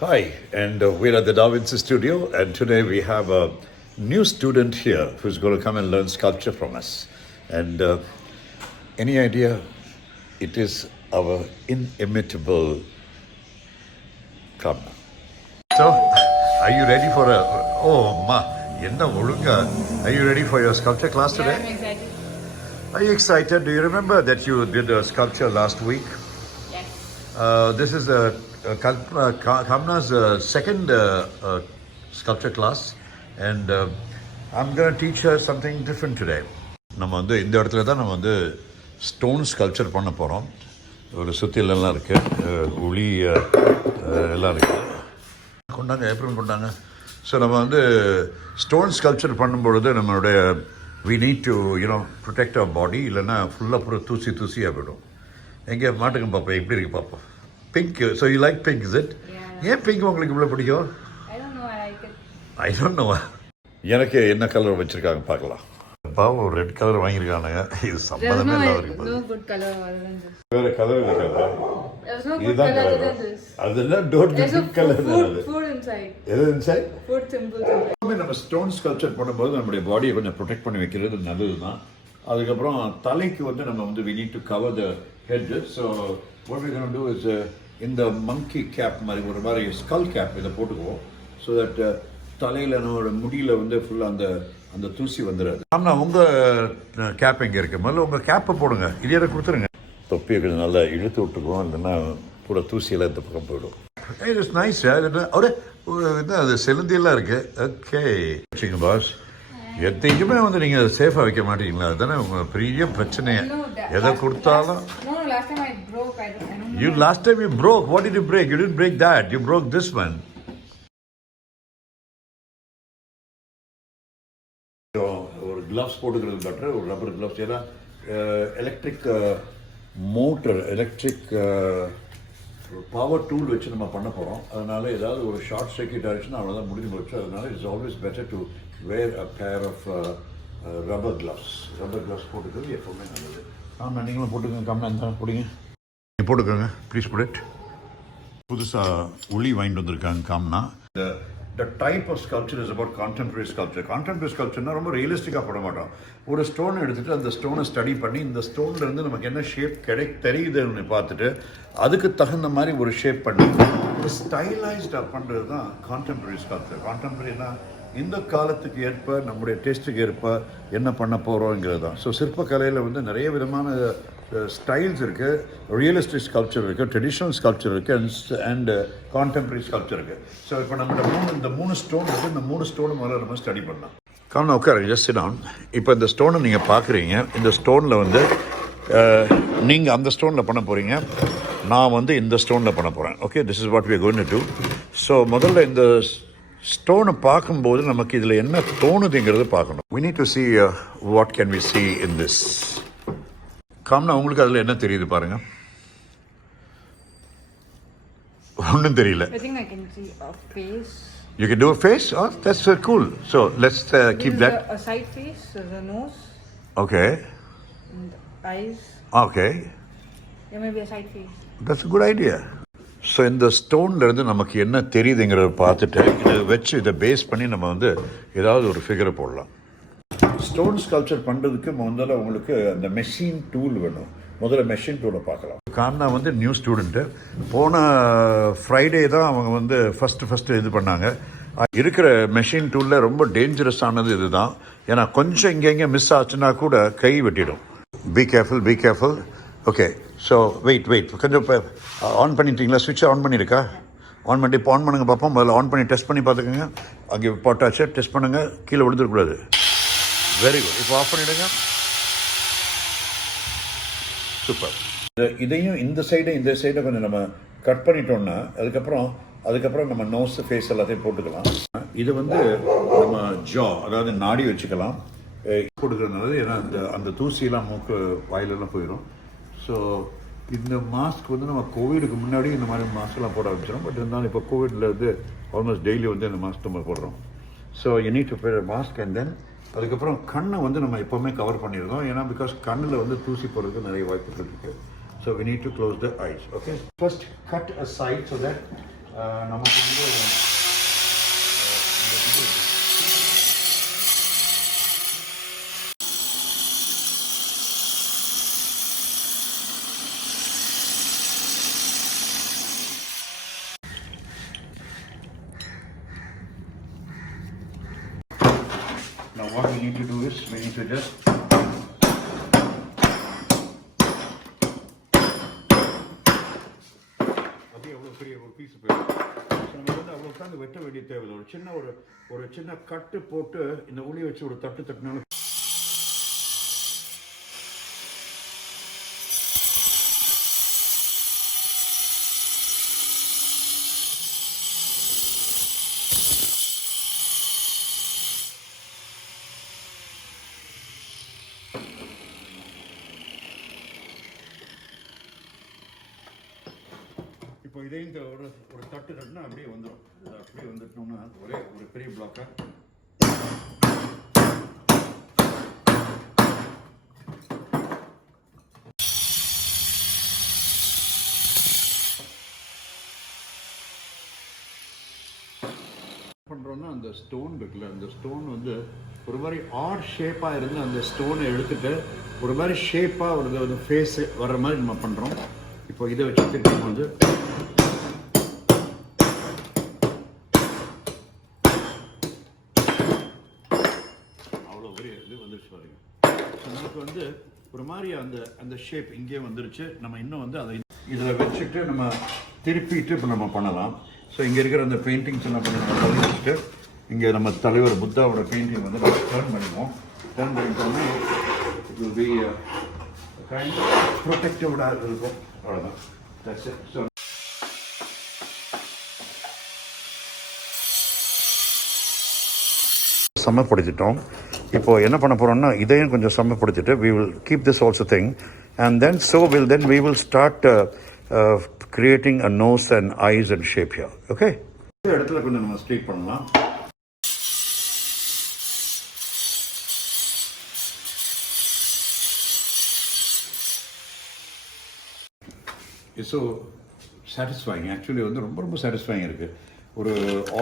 Hi, and we're at the Da Vinci studio, and today we have a new student here who's going to come and learn sculpture from us. And any idea? It is our inimitable Kamna. So, are you ready for a? Oh, ma, yenna olunga. Are you ready for your sculpture class today? Yeah, I'm excited. Are you excited? Do you remember that you did a sculpture last week? Yes. This is Kamna's second sculpture class, and I'm going to teach her something different today. நம்ம வந்து இந்த இடத்துல தான் நம்ம வந்து stone sculpture பண்ண போகிறோம். ஒரு சுத்திலெல்லாம் இருக்குது, ஒளி எல்லாம் இருக்குது. கொண்டாங்க, ஏப்ரல் கொண்டாங்க. ஸோ நம்ம வந்து ஸ்டோன் ஸ்கல்ப்சர் பண்ணும்பொழுது நம்மளுடைய we need to protect our body, இல்லைன்னா ஃபுல்லாக பூரா தூசியாக போய்டும். எங்கே மாட்டுங்க பார்ப்போம், எப்படி இருக்குது பார்ப்போம். Pink, so you like pink, is it? ஏன் பிங்க் உங்களுக்கு இவ்வளோ பிடிக்கும்? I don't know. எனக்கு என்ன கலர் வச்சுருக்காங்க பார்க்கலாம். பாவம் ரெட் கலர் வாங்கியிருக்கானுங்க. இது சம்மந்தமே இல்லாத வேறு கலர் இருக்காது. இதுதான் கலர். அதெல்லாம் டோன்ட் பிங்க் கலர். எது இன்சைட்? நம்ம ஸ்டோன் ஸ்கல்ப்சர் பண்ணும்போது நம்மளுடைய பாடியை கொஞ்சம் ப்ரொடெக்ட் பண்ணி வைக்கிறது நல்லது தான். அதுக்கப்புறம் தலைக்கு வந்து நம்ம வந்து we need to cover the head. So what we're going to do is இந்த monkey cap மாதிரி skull cap இதை போட்டுக்குவோம். So that தலையில் நம்மளோட முடியில் வந்து ஃபுல்லாக அந்த தூசி வந்துடாது. ஆமாம், உங்கள் கேப் எங்கே இருக்குது? முதல்ல உங்கள் கேப்பை போடுங்க. இது எனக்கு கொடுத்துருங்க. தொப்பியை கொஞ்சம் நல்லா இழுத்து விட்டுக்குவோம், இல்லைன்னா பூரா தூசியெல்லாம் இந்த பக்கம் போயிடும். It is nice. அது செலுந்தியெல்லாம் இருக்குது. ஓகே வச்சுங்க பாஸ். எத்தையுமே வந்து நீங்கள் அதை சேஃபாக வைக்க மாட்டீங்களா? அதுதானே உங்கள் பெரிய பிரச்சனையே. எதை கொடுத்தாலும் last time you broke. What did you break? You didn't break that. You broke this one. ஒரு கிளவ்ஸ் போட்டுக்கிறது பெட்டர், ஒரு ரப்பர் கிளவ்ஸ். ஏன்னா electric motor, electric power tool வச்சு நம்ம பண்ண போகிறோம். அதனால ஏதாவது ஒரு ஷார்ட் சர்க்யூட் ஆகிடுச்சுன்னா அவ்வளோதான், முடிஞ்சு போச்சு. அதனால it's always better to wear a pair of rubber gloves. Rubber gloves போட்டுக்கிறது எப்போவுமே நல்லது. ஆமாம், நீங்களும் போட்டுக்கோங்க. கம்மியாக இருந்தால் போடுங்க, போட்டுக்கோங்க ப்ளீஸ். Put it. புதுசாக ஒளி வாங்கிட்டு வந்திருக்காங்க காம்னா. The type of sculpture is about contemporary sculpture. Contemporary sculpture ரொம்ப ரியலிஸ்டிக்காக பண்ண மாட்டோம். ஒரு ஸ்டோன் எடுத்துகிட்டு அந்த ஸ்டோனை ஸ்டடி பண்ணி இந்த ஸ்டோன்லேருந்து நமக்கு என்ன ஷேப் தெரியுதுன்னு பார்த்துட்டு அதுக்கு தகுந்த மாதிரி ஒரு ஷேப் பண்ணி ஒரு ஸ்டைலைஸ்டாக பண்ணுறது தான் கான்டெம்பரரி ஸ்கல்ப்சர். கான்டெம்பரரினா இந்த காலத்துக்கு ஏற்ப, நம்முடைய டேஸ்ட்டுக்கு ஏற்ப என்ன பண்ண போகிறோங்கிறது தான். ஸோ சிற்பக்கலையில் வந்து நிறைய விதமான ஸ்டைல்ஸ் இருக்குது. ரியலிஸ்டிக் ஸ்கல்ப்சர் இருக்குது, ட்ரெடிஷ்னல் ஸ்கல்ப்சர் இருக்குது, அண்ட் கான்டெம்பரரி ஸ்கல்ப்சர் இருக்குது. ஸோ இப்போ நம்ம இந்த மூணு ஸ்டோன் இருக்குது. இந்த மூணு ஸ்டோனு முதல்ல நம்ம ஸ்டடி பண்ணலாம். காரணம் உட்காருங்க, ஜஸ்ட் சிட் டவுன். இப்போ இந்த ஸ்டோனை நீங்கள் பார்க்குறீங்க. இந்த ஸ்டோனில் வந்து நீங்கள் அந்த ஸ்டோனில் பண்ண போகிறீங்க, நான் வந்து இந்த ஸ்டோனில் பண்ண போகிறேன். Okay, this is what we are going to do. So முதல்ல இந்த ஸ்டோனை பார்க்கும்போது நமக்கு இதில் என்ன தோணுதுங்கிறது பார்க்கணும். we need to see what can we see in this. காம்னா உங்களுக்கு அதில் என்ன தெரியுது பாருங்க. ஒன்றும் தெரியல. I think I can see a face. You can do a face? Oh, that's cool. So let's keep that. A side face, the nose. Okay. And the eyes. Okay. There may be a side face. That's a good idea. So இந்த ஸ்டோன்லேருந்து நமக்கு என்ன தெரியுதுங்கிறத பார்த்துட்டு இதை வச்சு இதை base பண்ணி நம்ம வந்து ஏதாவது ஒரு ஃபிகரை போடலாம். ஸ்டோன் ஸ்கல்ப்சர் பண்ணுறதுக்கு முதல்ல உங்களுக்கு அந்த மெஷின் டூல் வேணும். முதல்ல மெஷின் டூலை பார்க்கலாம். காம்னா வந்து நியூ ஸ்டூடெண்ட்டு. போன ஃப்ரைடே தான் அவங்க வந்து ஃபஸ்ட்டு இது பண்ணாங்க. இருக்கிற மெஷின் டூலில் ரொம்ப டேஞ்சரஸானது இது தான். ஏன்னா கொஞ்சம் இங்கே மிஸ் ஆச்சுன்னா கூட கை வெட்டிடும். Be careful. Okay, so wait கொஞ்சம் இப்போ ஆன் பண்ணிட்டீங்களா? சுவிட்சை ஆன் பண்ணியிருக்கா? ஆன் பண்ணி இப்போ ஆன் பண்ணுங்க பார்ப்போம். முதல்ல ஆன் பண்ணி டெஸ்ட் பண்ணி பார்த்துக்கோங்க. அங்கே போட்டாச்சு, டெஸ்ட் பண்ணுங்கள், கீழே விழுந்துடக்கூடாது. Very good. இப்போ ஆஃப் பண்ணிவிடுங்க. சூப்பர். இதையும் இந்த சைடை கொஞ்சம் நம்ம கட் பண்ணிட்டோம்னா அதுக்கப்புறம் நம்ம நோஸ், ஃபேஸ் எல்லாத்தையும் போட்டுக்கலாம். இது வந்து நம்ம ஜா, அதாவது நாடி வச்சுக்கலாம். கொடுக்குறதுனால ஏன்னா அந்த தூசியெல்லாம் மூக்கு வாயிலெல்லாம் போயிடும். ஸோ இந்த மாஸ்க் வந்து நம்ம கோவிடுக்கு முன்னாடி இந்த மாதிரி மாஸ்க்லாம் போட ஆரம்பிச்சிடும். பட் இருந்தாலும் இப்போ கோவிடில் வந்து ஆல்மோஸ்ட் டெய்லி வந்து இந்த மாஸ்க் நம்ம போடுறோம். So you need to where mask. And then அதுக்கப்புறம் கண்ணை வந்து நம்ம எப்போவுமே கவர் பண்ணியிருந்தோம். ஏன்னா பிகாஸ் கண்ணில் வந்து தூசி போடுறதுக்கு நிறைய வாய்ப்புகள் இருக்குது. So we need to close the eyes. Okay, first cut a side so that நமக்கு Now what we need to do is we need to just அப்படியே எவ்வளோ பெரிய ஒரு பீஸ் போயிடும். ஸோ நம்ம வந்து அவ்வளோ உட்காந்து வெட்ட வேண்டிய தேவையில்லை. ஒரு சின்ன கட்டு போட்டு இந்த உளி வச்சு ஒரு தட்டுனாலும் இப்போ இதையும் ஒரு தட்டு தட்டுனா அப்படியே வந்துடும். இது அப்படியே வந்துட்டோம்னா ஒரே ஒரு பெரிய பிளாக்காக பண்ணுறோன்னா அந்த ஸ்டோன் இருக்குல்ல, அந்த ஸ்டோன் வந்து ஒரு மாதிரி ஆட் ஷேப்பாக இருந்து அந்த ஸ்டோனை எடுத்துகிட்டு ஒரு மாதிரி ஷேப்பாக ஒரு ஃபேஸு வர்ற மாதிரி நம்ம பண்ணுறோம். இப்போ இதை வச்சு திருப்பி வந்து அவ்வளோ பெரிய இது வந்துருச்சு பாருங்க. ஸோ நமக்கு வந்து ஒரு மாதிரி அந்த ஷேப் இங்கே வந்துருச்சு. நம்ம இன்னும் வந்து அதை இதில் வச்சுட்டு நம்ம திருப்பிட்டு இப்போ நம்ம பண்ணலாம். ஸோ இங்கே இருக்கிற அந்த பெயிண்டிங்ஸ் என்ன பண்ணி நம்ம தள்ளி இங்கே நம்ம தலைவர் புத்தாவோட பெயிண்டிங் வந்து நம்ம டர்ன் பண்ணிடுவோம். டர்ன் பண்ணிட்டோம்னா இட் வில் பி கைண்ட் ப்ரொடெக்டிவ்டாக இருக்கும். அவ்வளோதான். That's it. So சமப்படுத்திட்டோம். இப்போ என்ன பண்ண போறோம்னா இதையும் கொஞ்சம் சமப்படுத்திட்டு we will keep this also thing and then we will start creating a nose and eyes and shape here. Okay? இந்த இடத்துல கொஞ்சம் நம்ம ஸ்ட்ரெயிட் பண்ணலாம். It's so satisfying. ஆக்சுவலி வந்து ரொம்ப சாட்டிஸ்ஃபைங் இருக்குது. ஒரு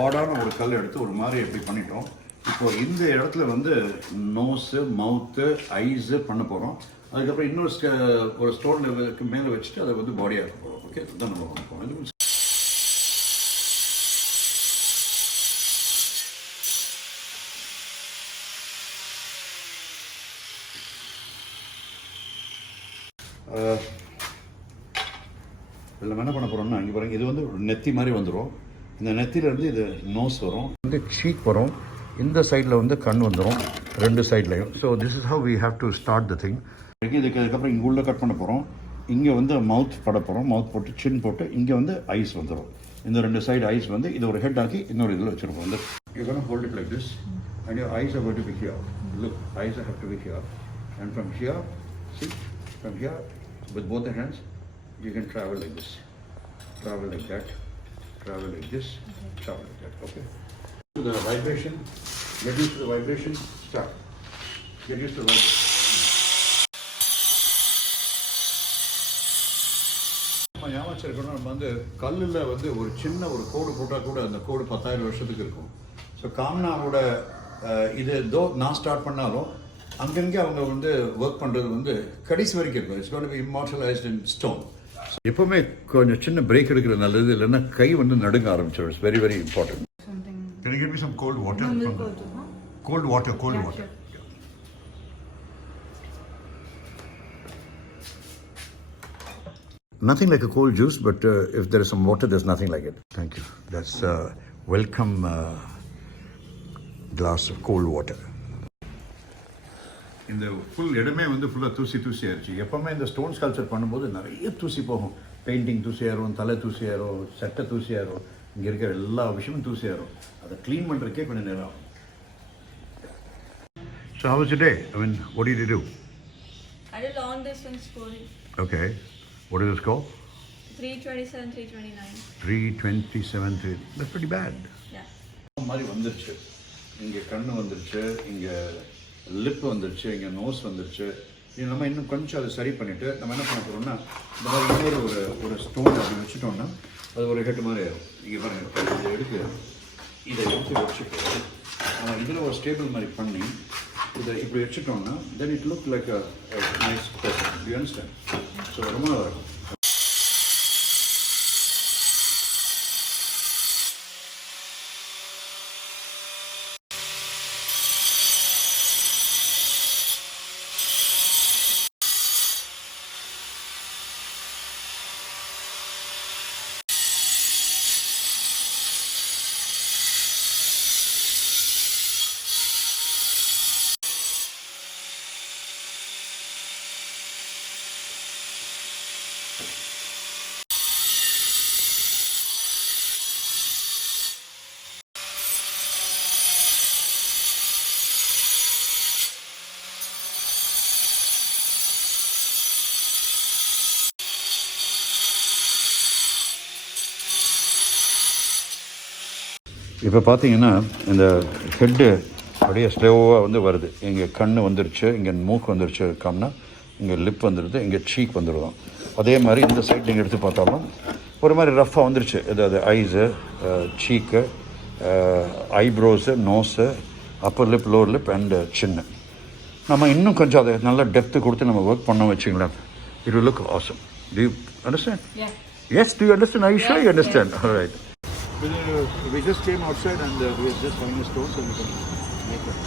ஆடான ஒரு கல் எடுத்து ஒரு மாதிரி எப்படி பண்ணிட்டோம். இப்போ இந்த இடத்துல வந்து நோஸு மவுத்து ஐஸு பண்ண போகிறோம். அதுக்கப்புறம் இன்னொரு ஒரு ஸ்டோன் மேலே வச்சுட்டு அதை வந்து பாடியாக இருக்க போகிறோம். ஓகே, அதுதான் நம்ம பண்ண போகிறோம். இதில் என்ன பண்ண போகிறோம்னா இங்கே பாருங்கள், இது வந்து ஒரு நெத்தி மாதிரி வந்துடும். இந்த நெத்தியிலேருந்து இது நோஸ் வரும், வந்து சீக் வரும், இந்த சைடில் வந்து கண் வந்துடும், ரெண்டு சைட்லையும். So this is how we have to start the thing. அதுக்கப்புறம் இங்கே உள்ள கட் பண்ண போகிறோம். இங்கே வந்து மவுத் பட போகிறோம். மவுத் போட்டு சின் போட்டு இங்கே வந்து ஐஸ் வந்துடும். இந்த ரெண்டு சைடு ஐஸ் வந்து இது ஒரு ஹெட் ஆக்கி இன்னொரு இதில் வச்சுருப்போம். வந்து you can hold it like this and your eyes are going to be here. Look, eyes are have to be here and from here, see, from here with both the hands you can travel like this, travel like that, travel like this, travel like that. Okay, to the vibration, get used to the vibration, start, get used to the vibration. ஞாபகம் வச்சிருக்கணும், நம்ம வந்து கல்லில் வந்து ஒரு சின்ன ஒரு கோடு போட்டால் கூட அந்த கோடு 10,000 வருஷத்துக்கு இருக்கும். ஸோ காம்னாவோட இது தோ நான் ஸ்டார்ட் பண்ணாலும் அங்கங்கே அவங்க வந்து ஒர்க் பண்ணுறது வந்து கடைசி வரைக்கும் இருக்கும். It's going to be immortalised in stone. எப்போவுமே கொஞ்சம் சின்ன பிரேக் எடுக்கிறது நல்லது, இல்லைன்னா கை வந்து நடுங்க ஆரம்பிச்சிடும். It's very very important. Can you give me some cold water? Cold water, cold water. Sure. Nothing like a cold juice, but if there is some water, there's nothing like it. Thank you. That's welcome glass of cold water. இந்த full இடமே வந்து ஃபுல்லாக தூசி ஆயிடுச்சு. எப்போவுமே இந்த stone sculpture பண்ணும்போது நிறைய தூசி போகும். பெயிண்டிங் தூசியாயிரும், தலை தூசியாயிரும், சட்டை தூசியாயிரும், இங்கே இருக்கிற எல்லா விஷயமும் தூசியாயிரும். அதை க்ளீன் பண்ணுறதுக்கே கொஞ்சம் நேரம் ஆகும். So how was your day? I mean, what did you do? I did long distance scoring. Okay. What is the score? 327, 329. 327. That's pretty bad. Yeah. மாதிரி வந்துருச்சு. இங்கே கண்ணு வந்துருச்சு, இங்கே லிப் வந்துருச்சு, இங்கே நோஸ் வந்துருச்சு. இது நம்ம இன்னும் கொஞ்சம் அதை சரி பண்ணிவிட்டு நம்ம என்ன பண்ண போகிறோம்னா இந்த மாதிரி இன்னொரு ஒரு ஸ்டோன் அப்படி வச்சுட்டோம்னா அது ஒரு ஹெட் மாதிரி ஆயிடும். இங்கே பாருங்கள், இதை எடுத்து வச்சுட்டு இதில் ஒரு ஸ்டேபிள் மாதிரி பண்ணி இதை இப்படி வச்சுட்டோம்னா then it look like a nice person. You understand? So ரொம்ப நல்லா இருக்கும். இப்போ பார்த்தீங்கன்னா இந்த ஹெட்டு அப்படியே ஸ்லோவாக வந்து வருது. இங்கே கண் வந்துருச்சு, இங்கே மூக்கு வந்துருச்சு காம்னா, இங்கே லிப் வந்துடுது, இங்கே சீக் வந்துடுவோம். அதே மாதிரி இந்த சைட் நீங்கள் எடுத்து பார்த்தாலும் ஒரு மாதிரி ரஃப்பாக வந்துருச்சு. அதாவது ஐஸு, சீக்கு, eyebrows, nose, Appar lip, lower lip and சின்ன. நம்ம இன்னும் கொஞ்சம் அதை நல்லா டெப்த்து கொடுத்து நம்ம ஒர்க் பண்ணோம் வச்சுங்களேன். It will look awesome. Do you understand? Yeah. Yes, do you understand? Are you sure you understand? Yes. All right. We just came outside and we are just finding a stone so we can make it.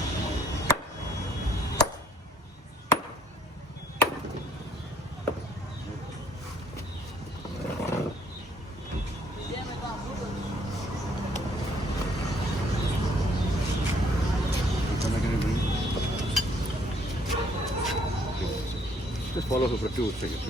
Just follow her for 2 seconds.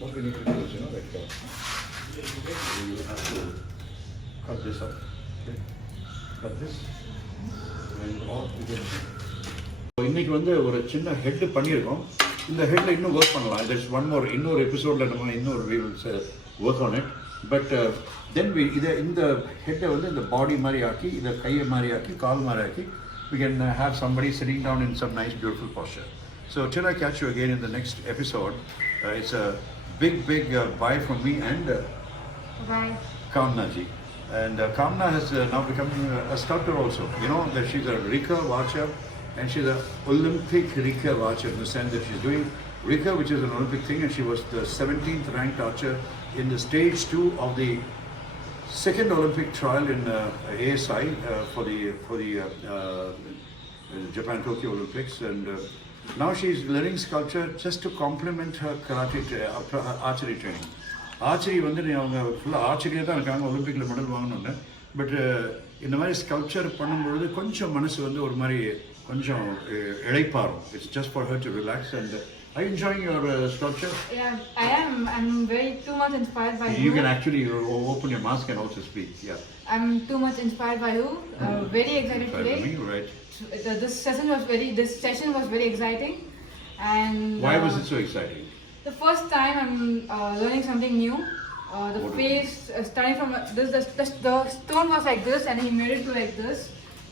What we need to do is, like, you have to cut this up. Okay? Cut this. And all together. இன்னைக்கு வந்து ஒரு சின்ன head பண்ணியிருக்கோம். இந்த ஹெட்டில் இன்னும் work பண்ணலாம். there's one more இன்னொரு எபிசோடில் நம்ம இன்னொரு we will work on it. But then இதை இந்த ஹெட்டை வந்து இந்த பாடி மாதிரி ஆக்கி, இதை கையை மாதிரி ஆக்கி, கால் மாதிரி ஆக்கி, we can have somebody sitting down in some nice beautiful posture. So till I catch you again in the next episode, it's a big bye from me and Bye. Kamna ji. And Kamna has now become a sculptor also. You know that she's a recurve archer and she's an Olympic recurve archer in the sense that she's doing recurve, which is an Olympic thing, and she was the 17th ranked archer in the stage 2 of the second Olympic trial in ASI for the Japan Tokyo Olympics. And now she's learning sculpture just to complement her karate archery training. Archery வந்து அவங்க ஃபுல்லாக ஆர்ச்சரியாக தான் இருக்காங்க, ஒலிம்பிக்கில் medal வாங்கணுன்னு. But இந்த மாதிரி sculpture பண்ணும்பொழுது கொஞ்சம் மனசு வந்து ஒரு மாதிரி கொஞ்சம் இழைப்பாரும். It's just for her to relax. And are you enjoying your sculpture? Yeah, I am. I'm very too much inspired by you. You can actually open your mask and also speak. Yeah. I'm too much inspired by you. Very excited today. Me, right. This session was very exciting. And Why was it so exciting? the first time I'm learning something new. The face starting from this, the stone was like this, and he made it to like this.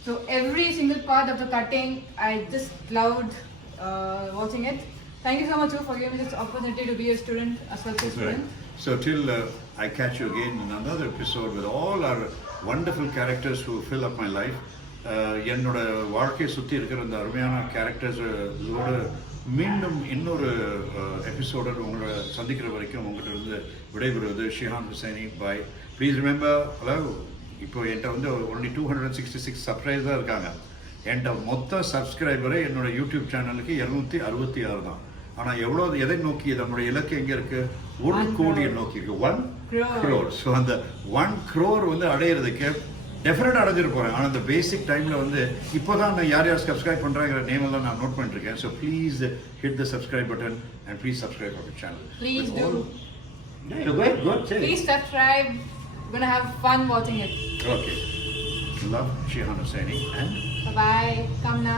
So every single part of the cutting, I just loved watching it. Thank you so much for giving me this opportunity to be a student, a sculpture student. So till I catch you again in another episode with all our wonderful characters who fill up my life. என்னோட வாழ்க்கையை சுற்றி இருக்கிற அந்த அருமையான கேரக்டர்ஸோட மீண்டும் இன்னொரு எபிசோட உங்களை சந்திக்கிற வரைக்கும் உங்கள்கிட்ட இருந்து விடைபெறுவது ஷிஹான் ஹுசைனி. பாய். ப்ளீஸ் ரிமெம்பர், ஹலோ, இப்போ என்கிட்ட வந்து ஒன்லி 266 சப்ஸ்கிரைபர் தான் இருக்காங்க. என்கிட்ட மொத்த சப்ஸ்கிரைபரே என்னோட யூடியூப் சேனலுக்கு 266 தான். ஆனால் எதை நோக்கி நம்மளுடைய இலக்கு எங்கே இருக்குது? 1 கோடியை நோக்கி இருக்கு. 1 crore. ஸோ அந்த 1 crore வந்து அடையிறதுக்கு டெஃபினட்டாக அடைஞ்சிட்டு போகிறேன். ஆனால் அந்த பேசிக் டைமில் வந்து இப்போ தான் நான் யார் சப்ஸ்கிரைப் பண்ணுறாங்கிற நேம் எல்லாம் நான் நோட் பண்ணிருக்கேன். So please hit the subscribe button and please subscribe our channel. Please do. Good. Please subscribe. We're gonna have fun watching it. Okay. Love, Shihan Hussaini and Bye. Kamna.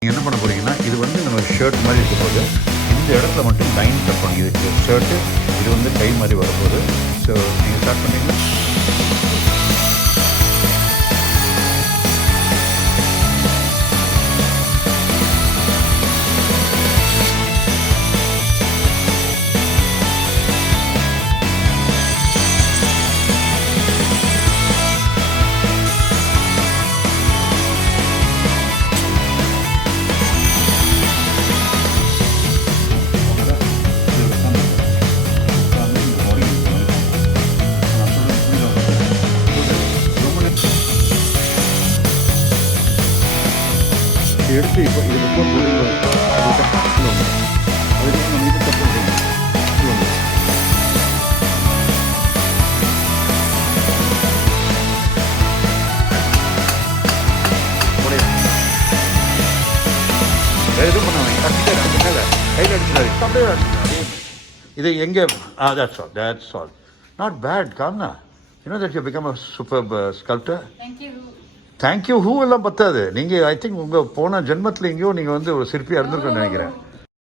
நீங்கள் என்ன பண்ண போறீங்கன்னா, இது வந்து நம்ம ஷர்ட் மாதிரி இருக்க போது இந்த இடத்துல மட்டும் லைன் கட் பண்ணி இது ஷர்ட்டு, இது வந்து கை மாதிரி வரப்போகுது. ஸோ நீங்கள் ஸ்டார்ட் பண்ணீங்கன்னா எடுத்து இப்போ இதில் போட்டு அதுக்கு நம்ம இது தப்பு எதுவும் பண்ணுவாங்க கரெக்டாக அந்த மேலே கையில் அடிச்சுடாரு அப்படியே அடிச்சுடாரு. இது எங்கே that's all not bad Kamna, you know that you become a superb sculptor. Thank you. Thank you who எல்லாம் பத்தாது. நீங்கள் ஐ திங்க் உங்கள் போன ஜென்மத்தில் எங்கேயோ நீங்கள் வந்து ஒரு சிற்பியாக இருந்திருக்கோன்னு நினைக்கிறேன்.